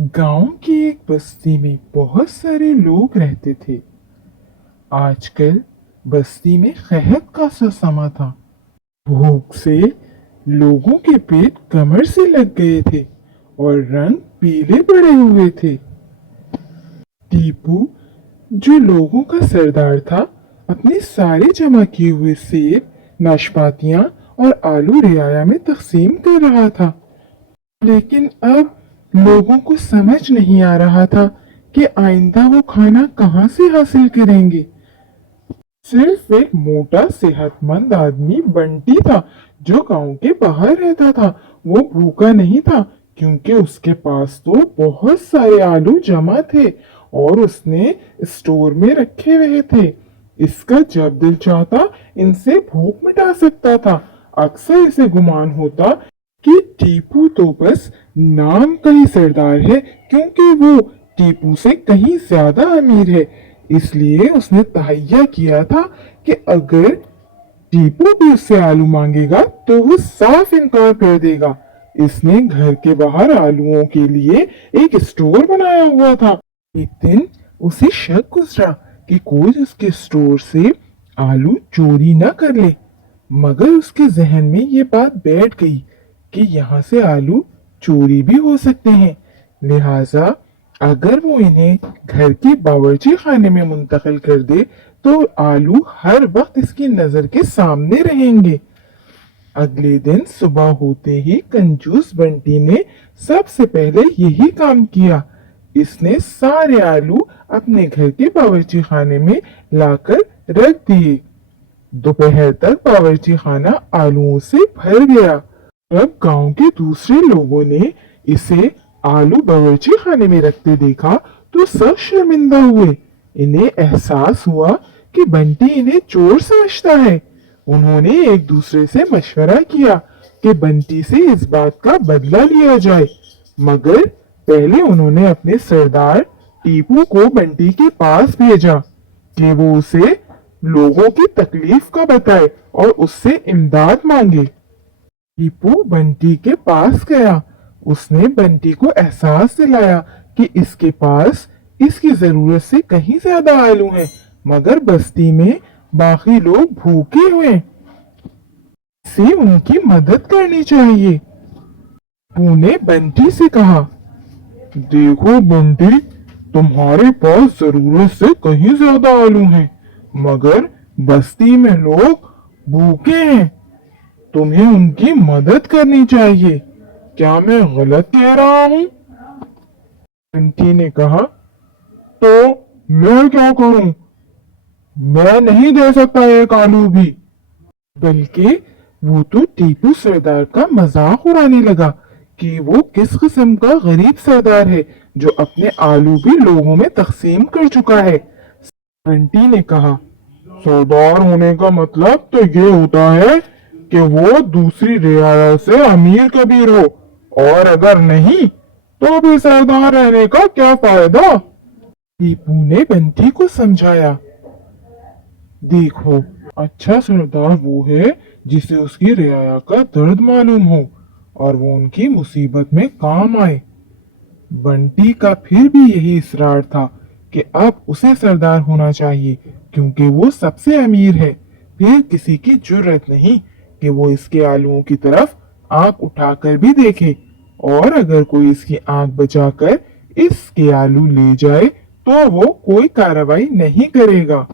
गांव की एक बस्ती में बहुत सारे लोग रहते थे। आजकल बस्ती में कहत का सा समा था। भूख से लोगों के पेट कमर से लग गए थे और रंग पीले पड़े हुए थे। टीपू, जो लोगों का सरदार था, अपने सारे जमा किए हुए सेब, नाशपातियां और आलू रियाया में तकसीम कर रहा था। लेकिन अब लोगों को समझ नहीं आ रहा था कि आइंदा वो खाना कहाँ से हासिल करेंगे। सिर्फ एक मोटा सेहतमंद आदमी बंटी था जो गांव के बाहर रहता था। वो भूखा नहीं था क्योंकि उसके पास तो बहुत सारे आलू जमा थे और उसने स्टोर में रखे हुए थे। इसका जब दिल चाहता इनसे भूख मिटा सकता था। अक्सर इसे गुमान होता कि टीपू तो बस नाम का ही सरदार है, क्योंकि वो टीपू से कहीं ज्यादा अमीर है। इसलिए उसने तहैया किया था कि अगर टीपू भी उससे आलू मांगेगा तो वो साफ इनकार कर देगा। इसने घर के बाहर आलूओं के लिए एक स्टोर बनाया हुआ था। एक दिन उसे शक गुजरा कि कोई उसके स्टोर से आलू चोरी न कर ले, मगर उसके जहन में ये बात बैठ गई कि यहाँ से आलू चोरी भी हो सकते हैं। लिहाजा अगर वो इन्हें घर के बावर्ची खाने में मुंतकिल कर दे तो आलू हर वक्त इसकी नजर के सामने रहेंगे। अगले दिन सुबह होते ही कंजूस बंटी ने सबसे पहले यही काम किया। इसने सारे आलू अपने घर के बावर्ची खाने में लाकर रख दिए। दोपहर तक बावर्ची खाना आलूओं से भर गया। अब गांव के दूसरे लोगों ने इसे आलू बावर्ची खाने में रखते देखा तो सब शर्मिंदा हुए। इन्हें एहसास हुआ कि बंटी इन्हें चोर समझता है। उन्होंने एक दूसरे से मशवरा किया कि बंटी से इस बात का बदला लिया जाए, मगर पहले उन्होंने अपने सरदार टीपू को बंटी के पास भेजा कि वो उसे लोगों की तकलीफ का बताए और उससे इमदाद मांगे। टीपू बंटी के पास गया। उसने बंटी को एहसास दिलाया कि इसके पास इसकी जरूरत से कहीं ज्यादा आलू हैं, मगर बस्ती में बाकी लोग भूखे हुए, इसे उनकी मदद करनी चाहिए। टीपू ने बंटी से कहा, देखो बंटी, तुम्हारे पास जरूरत से कहीं ज्यादा आलू हैं, मगर बस्ती में लोग भूखे हैं। तुम्हें उनकी मदद करनी चाहिए। क्या मैं गलत कह रहा हूँ? बंटी ने कहा, तो मैं क्या करूं? मैं नहीं दे सकता एक आलू भी। बल्कि वो तो टीपू सरदार का मजाक उड़ाने लगा कि वो किस किस्म का गरीब सरदार है जो अपने आलू भी लोगों में तकसीम कर चुका है। बंटी ने कहा, सरदार होने का मतलब तो ये होता है कि वो दूसरी रियाया से अमीर कबीर हो, और अगर नहीं तो भी सरदार रहने का क्या फायदा। टीपू ने बंटी को समझाया, देखो, अच्छा सरदार वो है जिसे उसकी रियाया का दर्द मालूम हो और वो उनकी मुसीबत में काम आए। बंटी का फिर भी यही इसरार था कि अब उसे सरदार होना चाहिए, क्योंकि वो सबसे अमीर है। फिर किसी की जुर्रत नहीं कि वो इसके आलूओं की तरफ आंख उठाकर भी देखे, और अगर कोई इसकी आंख बचाकर इसके आलू ले जाए तो वो कोई कार्रवाई नहीं करेगा।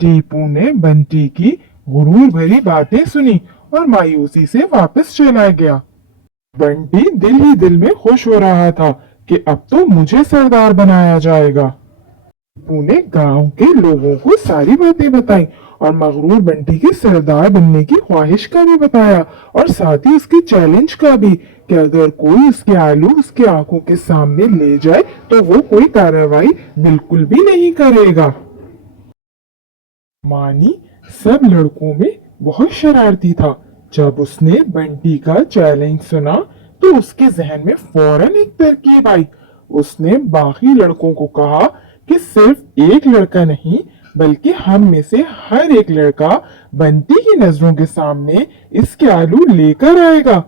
टीपू ने बंटी की गुरूर भरी बातें सुनी और मायूसी से वापस चला गया। बंटी दिल ही दिल में खुश हो रहा था कि अब तो मुझे सरदार बनाया जाएगा। टीपू ने गांव के लोगों को सारी बातें बताई और मगरूर बंटी के सरदार बनने की ख्वाहिश का भी बताया, और साथ ही उसके चैलेंज का भी कि अगर कोई उसके आलू उसके आंखों के सामने ले जाए तो वो कोई कार्रवाई बिल्कुल भी नहीं करेगा। मानी सब लड़कों में बहुत शरारती था। जब उसने बंटी का चैलेंज सुना तो उसके जहन में फौरन एक तरकीब आई। उसने बाकी लड़कों को कहा कि सिर्फ एक लड़का नहीं, बल्कि हम में से हर एक लड़का बंटी की नजरों के सामने इसके आलू लेकर आएगा।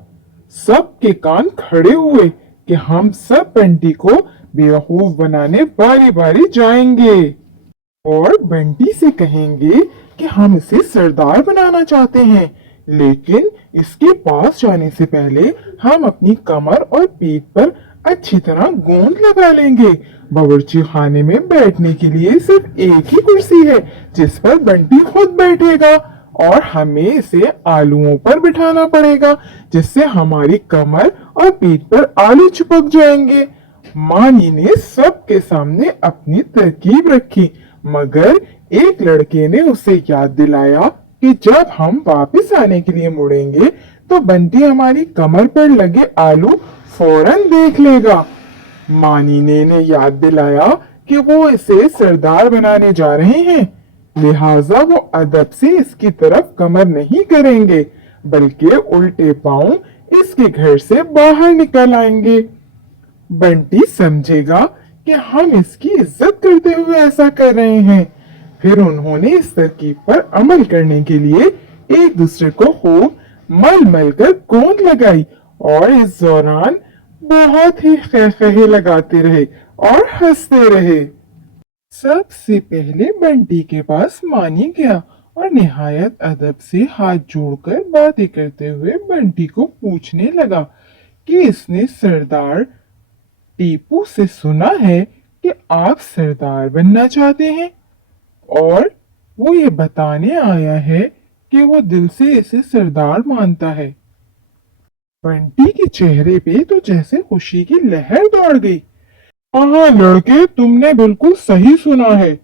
सब के कान खड़े हुए कि हम सब बंटी को बेवकूफ बनाने बारी बारी जाएंगे और बंटी से कहेंगे कि हम इसे सरदार बनाना चाहते हैं, लेकिन इसके पास जाने से पहले हम अपनी कमर और पीठ पर अच्छी तरह गोंद लगा लेंगे। बावर्ची खाने में बैठने के लिए सिर्फ एक ही कुर्सी है जिस पर बंटी खुद बैठेगा और हमें इसे आलूओं पर बिठाना पड़ेगा जिससे हमारी कमर और पीठ पर आलू चिपक जाएंगे। मानी ने सबके सामने अपनी तरकीब रखी, मगर एक लड़के ने उसे याद दिलाया कि जब हम वापस आने के लिए मुड़ेंगे तो बंटी हमारी कमर पर लगे आलू फौरन देख लेगा। मानी ने याद दिलाया कि वो इसे सरदार बनाने जा रहे हैं, लिहाजा वो अदब से इसकी तरफ कमर नहीं करेंगे बल्कि उल्टे पांव इसके घर से बाहर निकल आएंगे। बंटी समझेगा कि हम इसकी इज्जत करते हुए ऐसा कर रहे हैं। फिर उन्होंने इस तरकीब पर अमल करने के लिए एक दूसरे को खूब मल मल कर गोंद लगाई और इस दौरान बहुत ही खैखहे लगाते रहे और हंसते रहे। सबसे पहले बंटी के पास मानी गया और निहायत अदब से हाथ जोड़कर बातें करते हुए बंटी को पूछने लगा कि इसने सरदार टीपू से सुना है कि आप सरदार बनना चाहते हैं और वो ये बताने आया है कि वो दिल से इसे सरदार मानता है। बंटी के चेहरे पे तो जैसे खुशी की लहर दौड़ गई। हाँ लड़के, तुमने बिल्कुल सही सुना है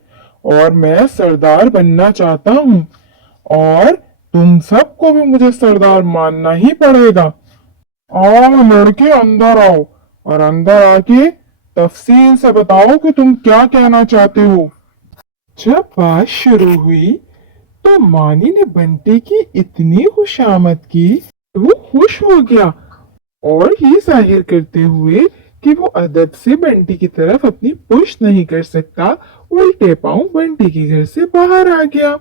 और मैं सरदार बनना चाहता हूँ और तुम सबको भी मुझे सरदार मानना ही पड़ेगा। आओ लड़के, अंदर आओ और अंदर आके तफसील से बताओ कि तुम क्या कहना चाहते हो। जब बात शुरू हुई तो मानी ने बंटी की इतनी खुशामद की वो खुश हो गया और ये जाहिर करते हुए कि वो अदब से बंटी की तरफ अपनी पुश्त नहीं कर सकता, उल्टे पांव बंटी के घर से बाहर आ गया।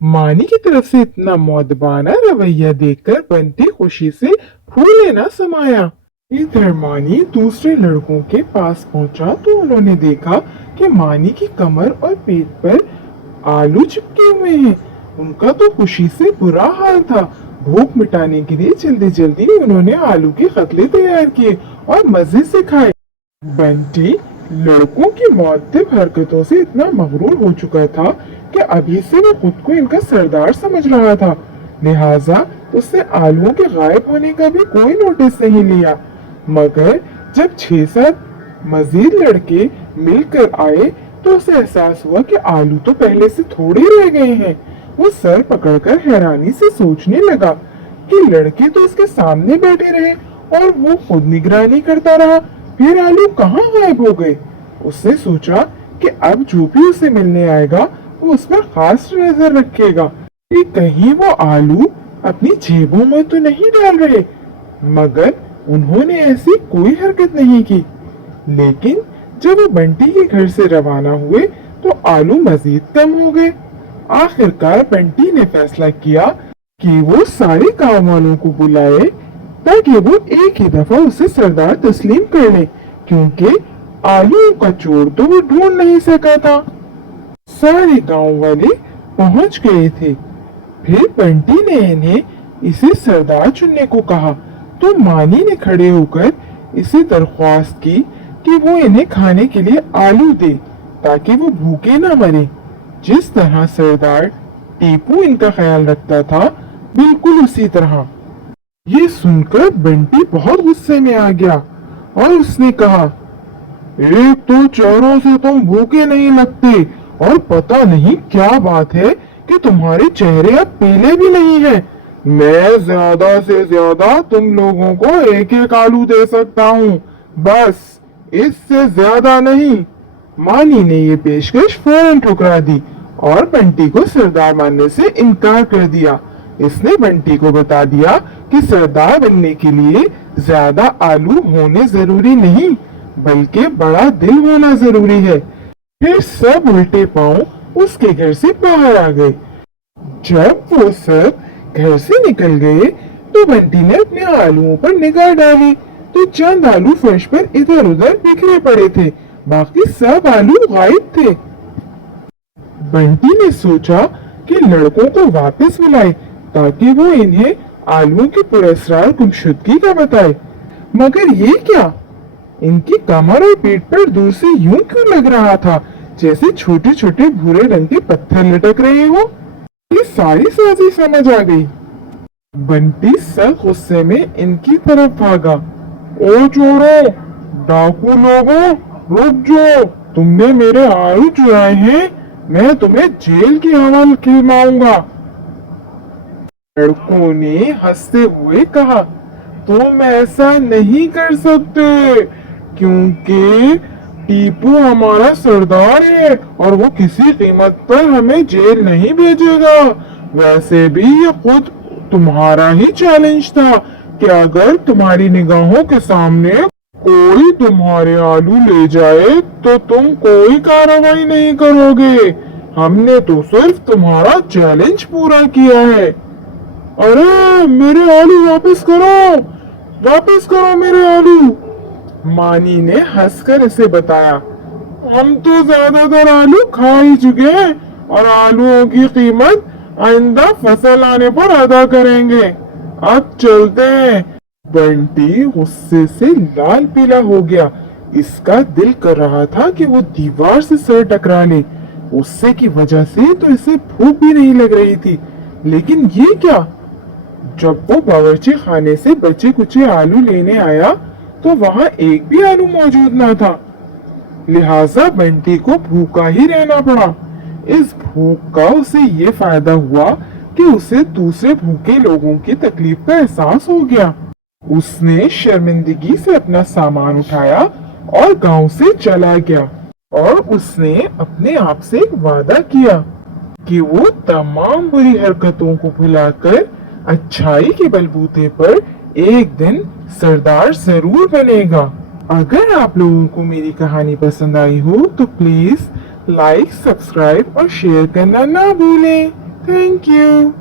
मानी की तरफ से इतना मौदबाना रवैया देखकर बंटी खुशी से फूले न समाया। इधर मानी दूसरे लड़कों के पास पहुंचा तो उन्होंने देखा कि मानी की कमर और पीठ पर आलू चिपके हुए हैं। उनका तो खुशी से बुरा हाल था। भूख मिटाने के लिए जल्दी जल्दी उन्होंने आलू के कतले तैयार किए और मजे से खाए। बंटी लड़कों की मुअद्दिब हरकतों से इतना मगरूर हो चुका था कि अभी से वो खुद को इनका सरदार समझ रहा था, लिहाजा उसने आलूओं के गायब होने का भी कोई नोटिस नहीं लिया। मगर जब 6-7 मजीद लड़के मिलकर आए तो उसे एहसास हुआ कि आलू तो पहले से थोड़े रह गए हैं। वो सर पकड़कर हैरानी से सोचने लगा कि लड़के तो इसके सामने बैठे रहे और वो खुद निगरानी करता रहा, फिर आलू कहाँ गायब हो गए। उसने सोचा कि अब जो भी उसे मिलने आएगा वो उस पर खास नजर रखेगा कि कहीं वो आलू अपनी जेबों में तो नहीं डाल रहे। मगर उन्होंने ऐसी कोई हरकत नहीं की। लेकिन जब वो बंटी के घर से रवाना हुए तो आलू मजीद कम हो गए। आखिरकार बंटी ने फैसला किया कि वो सारे गांव वालों को बुलाए ताकि वो एक ही दफा उसे सरदार तस्लीम कर ले, क्योंकि आलू का चोर तो वो ढूंढ नहीं सका था। सारे गांव वाले पहुंच गए थे। फिर बंटी ने इन्हें इसे सरदार चुनने को कहा तो मानी ने खड़े होकर इसे दरख्वास्त की कि वो इन्हें खाने के लिए आलू दे ताकि वो भूखे न मरे। जिस तरह सरदार टीपू इनका ख्याल रखता था, बिल्कुल उसी तरह। ये सुनकर बंटी बहुत गुस्से में आ गया और उसने कहा, एक तो चेहरों से तुम भूखे नहीं लगते और पता नहीं क्या बात है कि तुम्हारे चेहरे अब पीले भी नहीं है। मैं ज्यादा से ज्यादा तुम लोगों को एक एक आलू दे सकता हूँ, बस इससे ज्यादा नहीं। मानी ने ये पेशकश फौरन ठुकरा दी और बंटी को सरदार मानने से इनकार कर दिया। इसने बंटी को बता दिया कि सरदार बनने के लिए ज्यादा आलू होने जरूरी नहीं, बल्कि बड़ा दिल होना जरूरी है। फिर सब उल्टे पांव उसके घर से बाहर आ गए। जब वो सब घर से निकल गए तो बंटी ने अपने आलूओं पर निगाह डाली तो चंद आलू फर्श पर इधर उधर बिखरे पड़े थे। बाकी सब आलू गायब थे। बंटी ने सोचा कि लड़कों को वापस बुलाए ताकि वो इन्हें आलूओं की पुरस्कार गुमशुदगी का बताए। मगर ये क्या, इनकी कमर और पीठ पर दूर से यूं क्यों लग रहा था जैसे छोटे छोटे भूरे रंग के पत्थर लटक रहे हो। ये सारी साजिश समझ आ गई। बंटी सख्त गुस्से में इनकी तरफ भागा। ओ चोरों, डाकू लोगों, रुक जाओ, तुमने मेरे आलू चुराए हैं, मैं तुम्हें जेल की हवाले खिलवाऊंगा। लड़कों ने हंसते हुए कहा, तुम ऐसा नहीं कर सकते क्योंकि टीपू हमारा सरदार है और वो किसी कीमत पर हमें जेल नहीं भेजेगा। वैसे भी ये खुद तुम्हारा ही चैलेंज था कि अगर तुम्हारी निगाहों के सामने कोई तुम्हारे आलू ले जाए तो तुम कोई कार्रवाई नहीं करोगे। हमने तो सिर्फ तुम्हारा चैलेंज पूरा किया है। अरे मेरे आलू वापस करो मेरे आलू। मानी ने हंसकर इसे बताया, हम तो ज्यादातर आलू खा ही चुके हैं और आलूओं की कीमत आइंदा फसल आने पर अदा करेंगे। अब चलते हैं। बंटी गुस्से से लाल पीला हो गया। इसका दिल कर रहा था कि वो दीवार से सर टकरा ले। गुस्से की वजह से तो इसे भूख भी नहीं लग रही थी, लेकिन ये क्या, जब वो बावर्ची खाने से बचे कुचे आलू लेने आया तो वहाँ एक भी आलू मौजूद न था। लिहाजा बंटी को भूखा ही रहना पड़ा। इस भूख का उसे ये फायदा हुआ कि उसे दूसरे भूखे लोगों की तकलीफ का एहसास हो गया। उसने शर्मिंदगी से अपना सामान उठाया और गांव से चला गया और उसने अपने आप से एक वादा किया कि वो तमाम बुरी हरकतों को भुलाकर अच्छाई के बलबूते पर एक दिन सरदार जरूर बनेगा। अगर आप लोगों को मेरी कहानी पसंद आई हो तो प्लीज लाइक, सब्सक्राइब और शेयर करना ना भूलें। Thank you.